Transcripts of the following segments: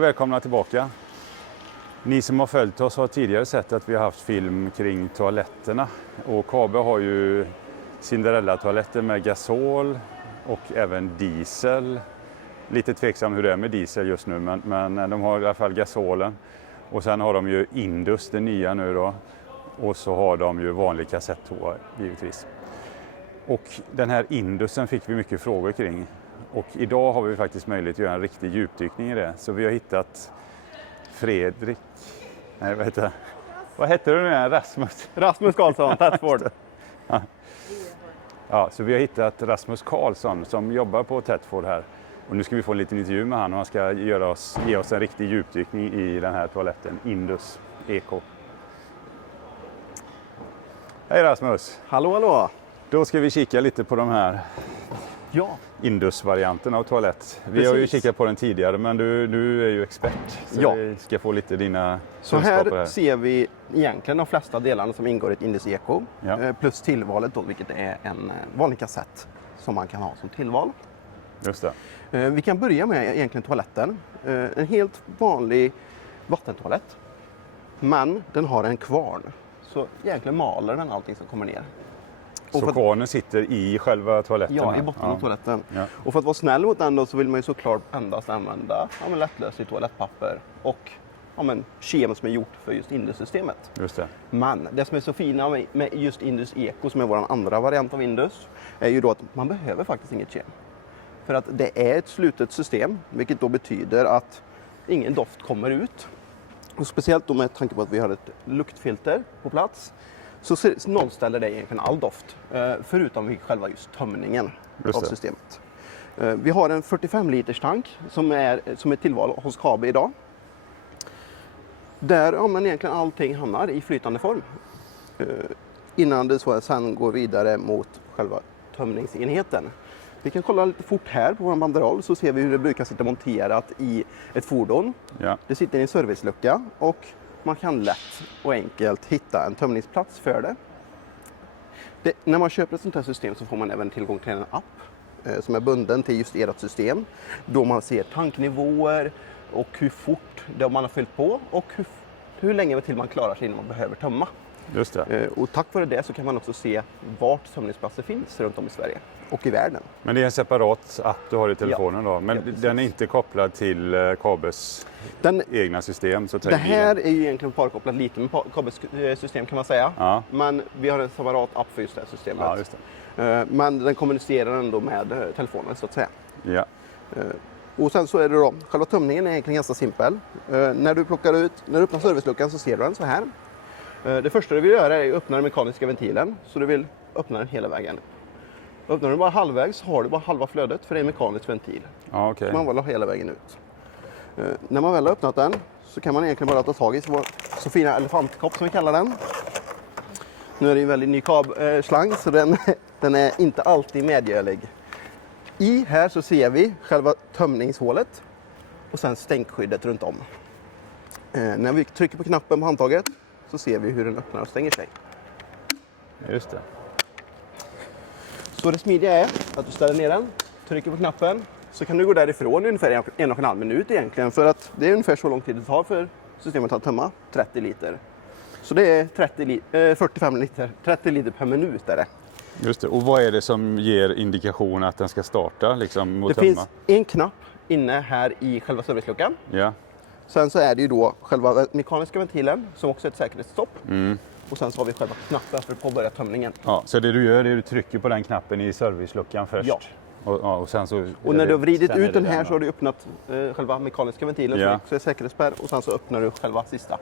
Välkomna tillbaka. Ni som har följt oss har tidigare sett att vi har haft film kring toaletterna. Och Kabe har ju Cinderella-toaletter med gasol och även diesel. Lite tveksam hur det är med diesel just nu, men de har i alla fall gasolen. Och sen har de ju Indus, det nya nu då. Och så har de ju vanlig kassettoa givetvis. Och den här Indusen fick vi mycket frågor kring. Och idag har vi faktiskt möjlighet att göra en riktig djupdykning i det. Så vi har hittat Fredrik. Nej, vad heter du nu? Rasmus Karlsson, Thetford. Ja, så vi har hittat Rasmus Karlsson som jobbar på Thetford här. Och nu ska vi få en liten intervju med han och han ska ge oss en riktig djupdykning i den här toaletten, Indus Eco. Hej Rasmus! Hallå, hallå! Då ska vi kika lite på de här Indus-varianten av toalett. Vi har ju kikat på den tidigare, men du är ju expert. Så vi ska få lite dina kunskaper här. Ser vi egentligen de flesta delarna som ingår i ett Indus Eco. Plus tillvalet då, vilket är en vanlig kassett som man kan ha som tillval. Just det. Vi kan börja med egentligen toaletten. En helt vanlig vattentoalett. Men den har en kvarn. Så egentligen maler den allting som kommer ner. Så kvarnen sitter i själva toaletten? Ja, i botten av toaletten. Ja. Och för att vara snäll mot den då, så vill man ju såklart endast använda lättlösligt toalettpapper och kem som är gjort för just Indus-systemet. Just det. Men det som är så fina med just Indus Eco, som är vår andra variant av Indus, är ju då att man behöver faktiskt inget kem. För att det är ett slutet system, vilket då betyder att ingen doft kommer ut. Och speciellt då med tanke på att vi har ett luktfilter på plats, så nollställer det egentligen all doft, förutom vid själva just tömningen av systemet. Vi har en 45 liters tank som är tillval hos Kabe idag. Där egentligen allting hamnar i flytande form. Innan det sen går vidare mot själva tömningsenheten. Vi kan kolla lite fort här på vår banderoll, så ser vi hur det brukar sitta monterat i ett fordon. Ja. Det sitter i en servicelucka och man kan lätt och enkelt hitta en tömningsplats för det. När man köper ett sånt här system så får man även tillgång till en app som är bunden till just ert system. Då man ser tanknivåer och hur fort det man har fyllt på och hur länge till man klarar sig innan man behöver tömma. Just det. Och tack vare det så kan man också se vart tömningsplatser finns runt om i Sverige och i världen. Men det är en separat app du har i telefonen då? Men den är inte kopplad till Kabes egna system? Så det här är ju egentligen bara kopplat lite med Kabes system kan man säga. Ja. Men vi har en separat app för just det här systemet. Ja, just det. Men den kommunicerar ändå med telefonen så att säga. Ja. Och sen så är det då, själva tömningen är egentligen ganska simpel. När du öppnar serviceluckan så ser du den så här. Det första du vill göra är att öppna den mekaniska ventilen, så du vill öppna den hela vägen. Öppnar du bara halvvägs så har du bara halva flödet, för det är en mekanisk ventil. Ja, okay. Så man vill ha hela vägen ut. När man väl har öppnat den så kan man egentligen bara ta tag i så fina elefantkopp som vi kallar den. Nu är det en väldigt ny slang så den är inte alltid medgörlig. I här så ser vi själva tömningshålet och sen stänkskyddet runt om. När vi trycker på knappen på handtaget så ser vi hur den öppnar och stänger sig. Just det. Så det smidiga är att du ställer ner den, trycker på knappen, så kan du gå därifrån ungefär 1,5 minut egentligen. För att det är ungefär så lång tid det tar för systemet att tömma 30 liter. Så det är 45 liter, 30 liter per minut är det. Just det. Och vad är det som ger indikation att den ska starta mot tömma? Finns en knapp inne här i själva serviceluckan. Ja. Sen så är det ju då själva mekaniska ventilen som också är ett säkerhetsstopp. Och sen så har vi själva knappen för att påbörja tömningen. Ja, så det du gör är att du trycker på den knappen i serviceluckan först? Ja. Och sen så och när du har vridit ut den här så har du öppnat själva mekaniska ventilen som också är säkerhetsspärr. Och sen så öppnar du själva sista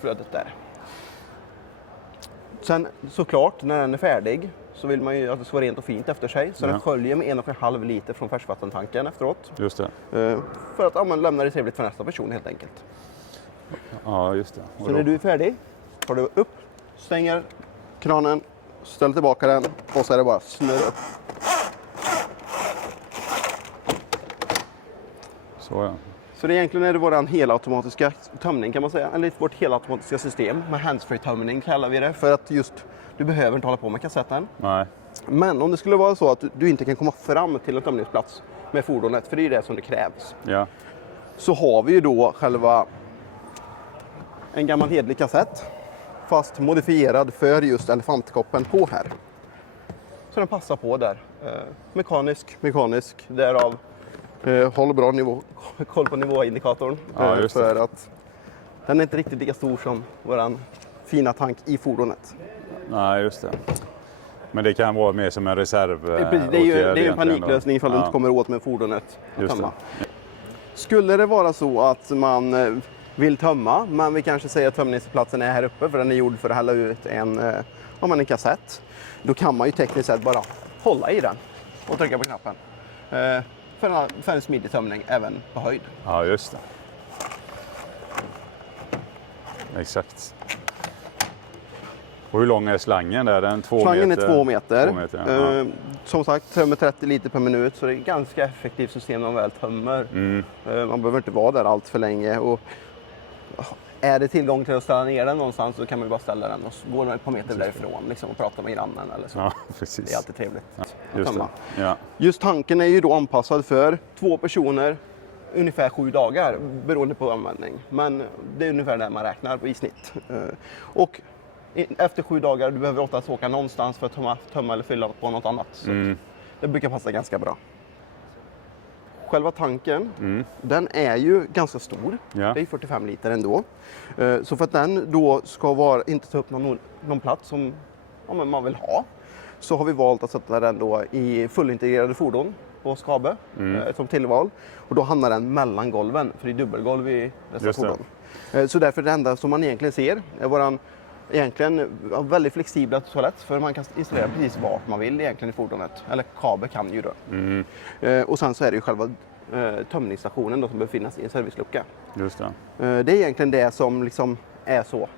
flödet där. Sen såklart, när den är färdig så vill man ju att det ska vara rent och fint efter sig. Så den sköljer med 1,5 liter från färskvattentanken efteråt. Just det. För att man lämnar det trevligt för nästa person helt enkelt. Ja, just det. Så när du är färdig tar du upp, stänger kranen, ställer tillbaka den och så är det bara snurra upp. Så ja. Så det egentligen är det vår helautomatiska tömning kan man säga. Eller vårt helautomatiska system med handsfree tömning kallar vi det. För att just du behöver inte hålla på med kassetten. Nej. Men om det skulle vara så att du inte kan komma fram till en tömningsplats med fordonet, för det är det som det krävs. Ja. så har vi ju då själva en gammal hedlig kassett fast modifierad för just elefantkoppen på här. Så den passar på där. Mekanisk, därav håll bra koll på nivåindikatorn. Ja, just det. För att den är inte riktigt lika stor som våran fina tank i fordonet. Nej, just det. Men det kan vara mer som en reserv. Det är ju en paniklösning ifall du inte kommer åt med fordonet att tömma. Skulle det vara så att man vill tömma, men vi kanske säger att tömningsplatsen är här uppe för den är gjord för att hälla ut en kassett. Då kan man ju tekniskt sett bara hålla i den och trycka på knappen. För en smidig tömning även på höjd. Ja, just det. Exakt. Och hur lång är slangen där? Den 2 slangen meter? är 2 meter. 2 meter ja. Som sagt, tömmer 30 liter per minut så det är ett ganska effektivt system när man väl tömmer. Man behöver inte vara där allt för länge. Och är det tillgång till att ställa ner den någonstans så kan man ju bara ställa den och gå ett par meter därifrån liksom, och prata med grannen eller så. Ja, precis. Det är alltid trevligt att Just tömma. Ja. Just tanken är ju då anpassad för 2 personer ungefär 7 dagar beroende på användning. Men det är ungefär där man räknar i snitt. Och efter 7 dagar, du behöver oftast åka någonstans för att tömma eller fylla på något annat. Så det brukar passa ganska bra. Själva tanken, den är ju ganska stor. Ja. Det är 45 liter ändå. Så för att den då ska inte ta upp någon plats som man vill ha, så har vi valt att sätta den då i fullintegrerade fordon på Skabe som tillval. Och då hamnar den mellan golven, för det är dubbelgolv i dessa fordon. Så därför det enda som man egentligen ser är våran väldigt flexibla toalett, för man kan installera precis vart man vill egentligen i fordonet. Eller Kabe kan ju då. Och sen så är det ju själva tömningsstationen då som befinner sig i en servicelucka. Just det. Det är egentligen det som liksom är så.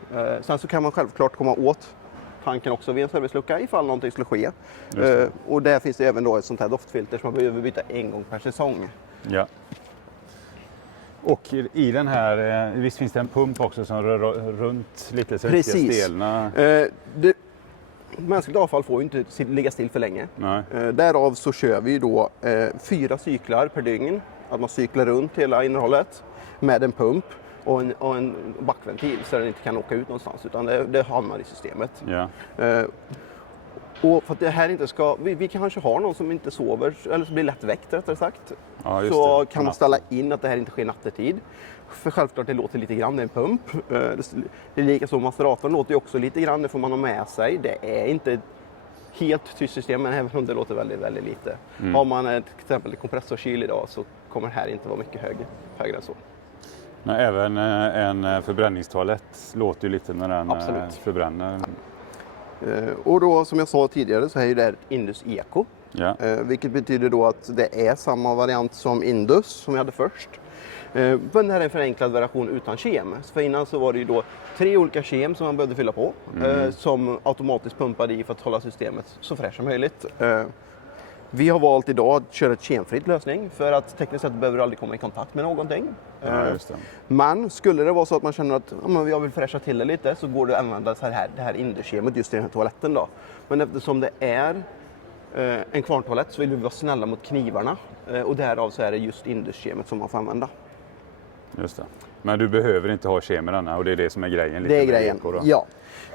Sen så kan man självklart komma åt tanken också vid en servicelucka ifall någonting skulle ske. Och där finns det även då ett sånt här doftfilter som man behöver byta en gång per säsong. Ja. Och i den här, visst finns det en pump också som rör runt lite så det ska stelna? Mänskligt avfall får ju inte ligga still för länge. Nej. Därav så kör vi då 4 cyklar per dygn. Att man cyklar runt hela innehållet med en pump och en backventil så den inte kan åka ut någonstans, utan det hamnar i systemet. Ja. Och för att det här inte ska, vi kanske har någon som inte sover eller som blir lätt väckt rättare sagt. Ja, just så det. kan man ställa in att det här inte sker nattetid. För självklart det låter lite grann, det är en pump. Det är lika så, maceratorn låter ju också lite grann, det får man ha med sig. Det är inte helt tyst system, men även om det låter väldigt, väldigt lite. Har man till exempel kompressorkyl idag så kommer det här inte vara mycket högre än så. Nej, även en förbränningstoalett låter ju lite när den förbränner. Och då som jag sa tidigare så är ju det här Indus Eco. Ja. Vilket betyder då att det är samma variant som Indus som vi hade först. Men det här är en förenklad version utan kem. För innan så var det ju då 3 olika kem som man behövde fylla på. Som automatiskt pumpade i för att hålla systemet så fräscht som möjligt. Vi har valt idag att köra ett kemfritt lösning för att tekniskt sett behöver du aldrig komma i kontakt med någonting. Ja, just det. Men skulle det vara så att man känner att jag vill fräscha till det lite, så går det att använda det här Indus-kemet just i den här toaletten då. Men eftersom det är en kvarntoalett så vill vi vara snälla mot knivarna. Och därav så är det just Indus-kemet som man får använda. Just det. Men du behöver inte ha kem i denna och det är det som är grejen? Det är grejen, ja.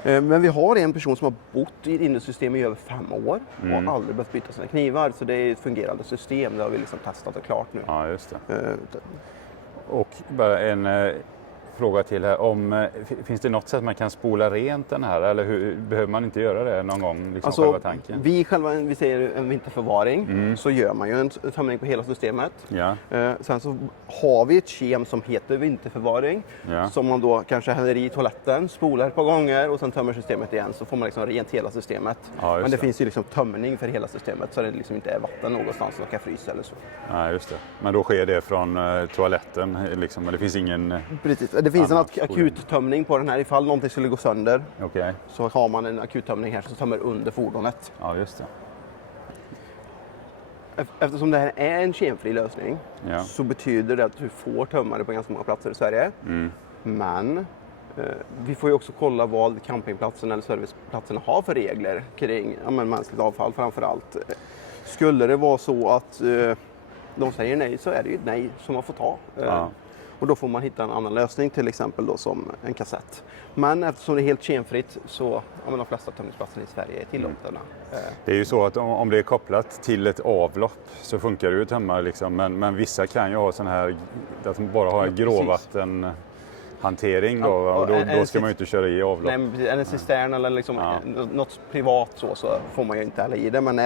Men vi har en person som har bott i ett Indus-system i över 5 år och aldrig behövt byta sina knivar. Så det är ett fungerande system, det har vi liksom testat och klart nu. Ja, just det. Och bara en fråga till här. Finns det något sätt man kan spola rent den här? Eller behöver man inte göra det någon gång? Liksom alltså, själva tanken? Vi säger en vinterförvaring, så gör man ju en tömning på hela systemet. Ja. Sen så har vi ett kem som heter vinterförvaring. Ja. Som man då kanske häller i toaletten, spolar ett par gånger och sen tömmer systemet igen. Så får man liksom rent hela systemet. Ja, men det finns ju liksom tömning för hela systemet så det liksom inte är vatten någonstans som kan frysa eller så. Ja, just det. Men då sker det från toaletten liksom, men det finns ingen... Precis. Det finns en akuttömning på den här ifall någonting skulle gå sönder. Okay. Så har man en akuttömning här som tömmer under fordonet. Ja, just det. Eftersom det här är en kemfri lösning så betyder det att du får tömma det på ganska många platser i Sverige. Men vi får ju också kolla vad campingplatsen eller serviceplatserna har för regler kring mänskligt avfall framför allt. Skulle det vara så att de säger nej så är det ju ett nej som man får ta. Och då får man hitta en annan lösning, till exempel då som en kassett. Men eftersom det är helt kemfritt så de flesta tömningsplatser i Sverige är tillåtna. Det är ju så att om det är kopplat till ett avlopp så funkar det ju att tömma liksom, men vissa kan ju ha sån här, att de bara har en gråvattenhantering då, och då ska man ju inte köra i avlopp. Nej, en cistern eller liksom något privat så får man ju inte hälla i det. Men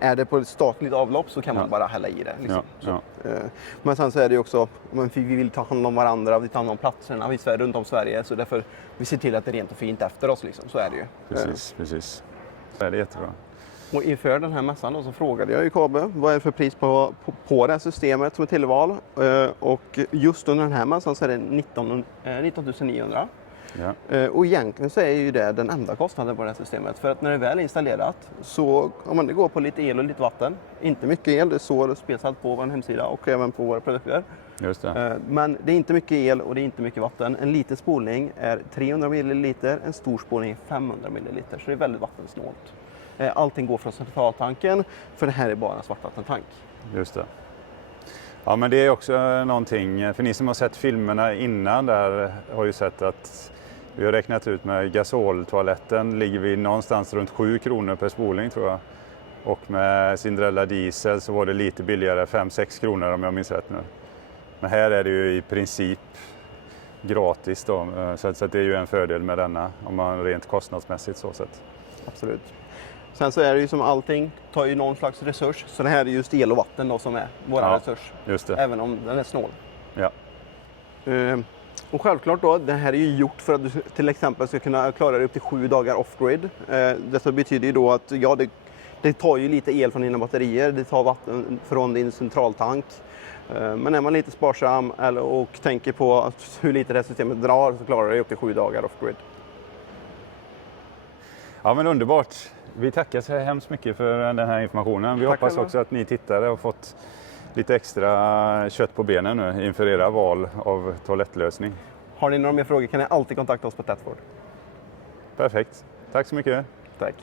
är det på ett statligt avlopp så kan man bara hälla i det. Liksom. Men sen så är det ju också, vi vill ta hand om varandra, vi tar hand om platserna runt om Sverige. Så därför vi ser till att det är rent och fint efter oss. Liksom. Så är det ju. Precis. Det är jättebra. Och inför den här mässan då, så frågade jag ju KABE vad är det för pris på det här systemet som är tillval. Och just under den här mässan så är det 19 900. Ja. Och egentligen så är ju det den enda kostnaden på det här systemet. För att när det väl är installerat så det går på lite el och lite vatten. Inte mycket el, det står det spelsatt på vår hemsida och även på våra produkter. Just det. Men det är inte mycket el och det är inte mycket vatten. En liten spolning är 300 ml, en stor spolning är 500 ml. Så det är väldigt vattensnålt. Allting går från centraltanken, för det här är bara en svartvattentank. Just det. Ja, men det är också någonting, för ni som har sett filmerna innan där har ju sett att vi har räknat ut med gasoltoaletten ligger vi någonstans runt 7 kronor per spolning tror jag. Och med Cinderella diesel så var det lite billigare, 5-6 kronor om jag minns rätt nu. Men här är det ju i princip gratis då, så det är ju en fördel med denna om man rent kostnadsmässigt så sett. Absolut. Sen så är det ju som allting tar ju någon slags resurs, så det här är just el och vatten då som är vår resurs. Just det. Även om den är snål. Ja. Och självklart då, det här är ju gjort för att du till exempel ska kunna klara dig upp till 7 dagar off-grid. Detta betyder ju då att det tar ju lite el från dina batterier, det tar vatten från din centraltank. Men är man lite sparsam och tänker på hur lite det här systemet drar så klarar det upp till 7 dagar off-grid. Ja, men underbart. Vi tackar så hemskt mycket för den här informationen. Vi hoppas också att ni tittare har fått lite extra kött på benen nu inför era val av toalettlösning. Har ni några mer frågor kan ni alltid kontakta oss på Thetford. Perfekt. Tack så mycket. Tack.